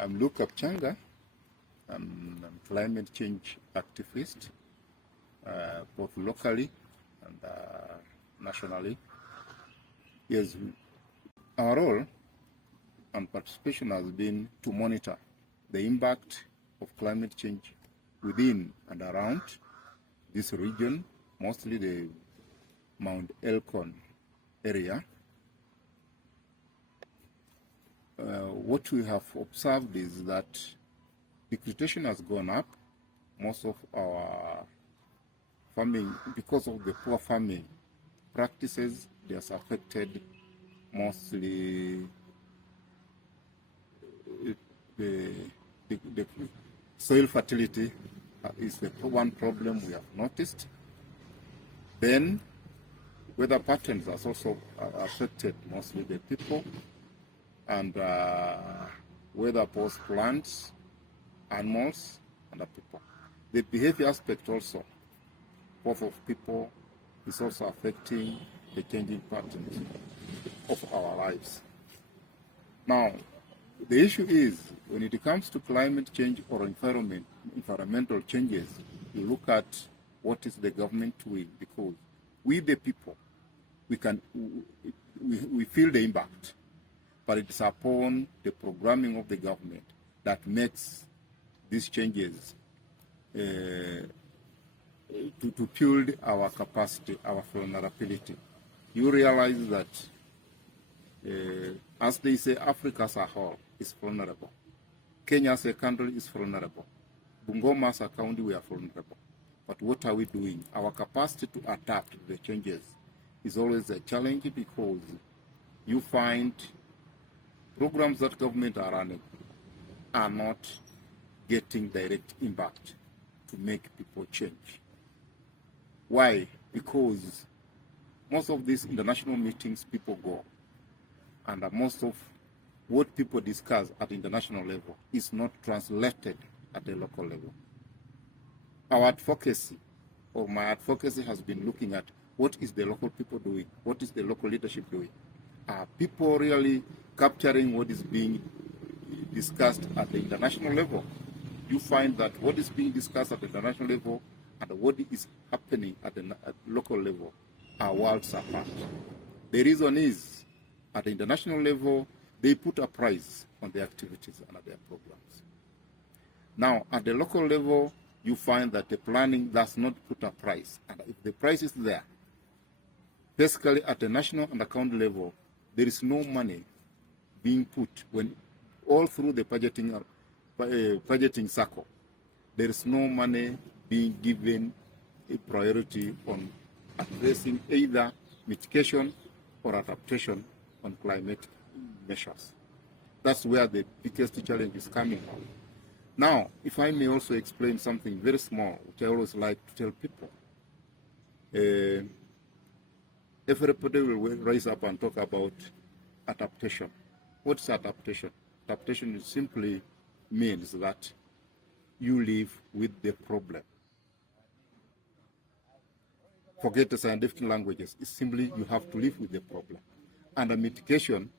I'm Kapchanga. I'm a climate change activist, both locally and nationally. Yes, our role and participation has been to monitor the impact of climate change within and around this region, mostly the Mount Elgon area. What we have observed is that degradation has gone up. Most of our farming, because of the poor farming practices, they has affected mostly the soil fertility is the one problem we have noticed. Then weather patterns has also affected mostly the people, and weather both plants, animals, and the people. The behavior aspect also, both of people, is also affecting the changing patterns of our lives. Now, the issue is, when it comes to climate change or environmental changes, you look at what is the government doing, because we the people, we feel the impact, but it's upon the programming of the government that makes these changes to build our capacity, our vulnerability. You realize that, as they say, Africa as a whole is vulnerable. Kenya as a country is vulnerable. Bungoma as a county, we are vulnerable. But what are we doing? Our capacity to adapt to the changes is always a challenge, because you find programs that government are running are not getting direct impact to make people change. Why? Because most of these international meetings people go, and most of what people discuss at international level is not translated at the local level. Our advocacy, or my advocacy, has been looking at what is the local people doing, what is the local leadership doing. Are people really capturing what is being discussed at the international level? You find that what is being discussed at the international level and what is happening at the local level are worlds apart. The reason is, at the international level, they put a price on their activities and their programs. Now, at the local level, you find that the planning does not put a price. And if the price is there, basically at the national and the county level, there is no money being put when all through the budgeting cycle. There is no money being given a priority on addressing either mitigation or adaptation on climate measures. That's where the biggest challenge is coming from. Now, if I may also explain something very small, which I always like to tell people. Everybody will rise up and talk about adaptation. What's adaptation? Adaptation simply means that you live with the problem. Forget the scientific languages. It's simply you have to live with the problem. And mitigation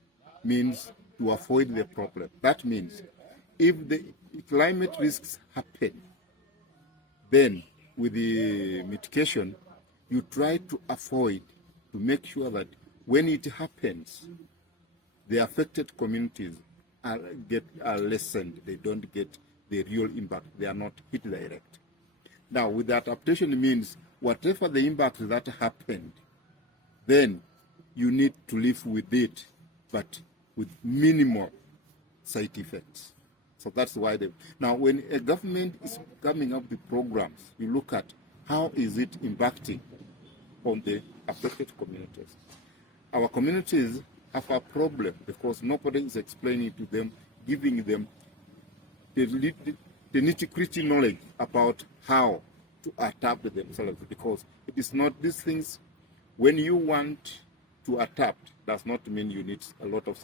means to avoid the problem. That means if the climate risks happen, then with the mitigation, you try to avoid, to make sure that when it happens, the affected communities are lessened. They don't get the real impact. They are not hit direct. Now, with the adaptation means whatever the impact that happened, then you need to live with it, but with minimal side effects. So that's why now when a government is coming up with programs, you look at how is it impacting on the affected communities. Our communities have a problem because nobody is explaining to them, giving them the nitty-gritty knowledge about how to adapt themselves, because it is not these things. When you want to adapt, does not mean you need a lot of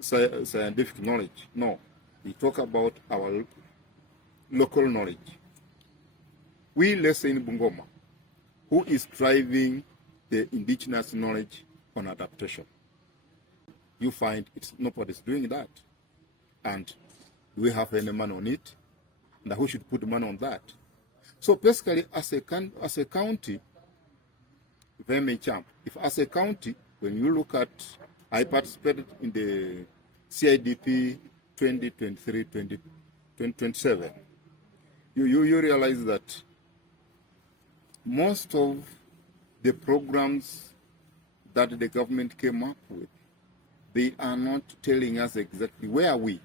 scientific knowledge. No, we talk about our local knowledge. We, let's say in Bungoma, who is driving the indigenous knowledge on adaptation? You find nobody's doing that. And Do we have any money on it? And who should put money on that? So basically, as a county, if I may jump, if as a county, when you look at, I participated in the CIDP 2023-2027, you realize that most of the programs that the government came up with, they are not telling us exactly where we,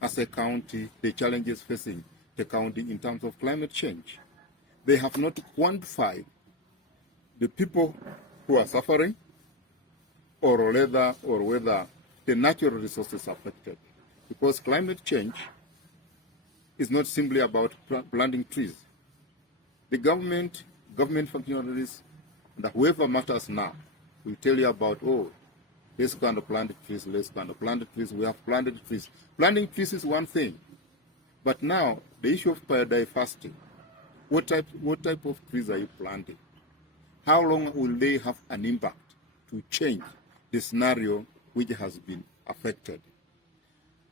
as a county, the challenges facing the county in terms of climate change. They have not quantified the people who are suffering, or whether the natural resources are affected. Because climate change is not simply about planting trees. The government functionaries, and whoever matters now, will tell you about, oh, let's go and plant trees, let's go and plant trees, we have planted trees. Planting trees is one thing, but now the issue of biodiversity, what type of trees are you planting? How long will they have an impact to change the scenario which has been affected?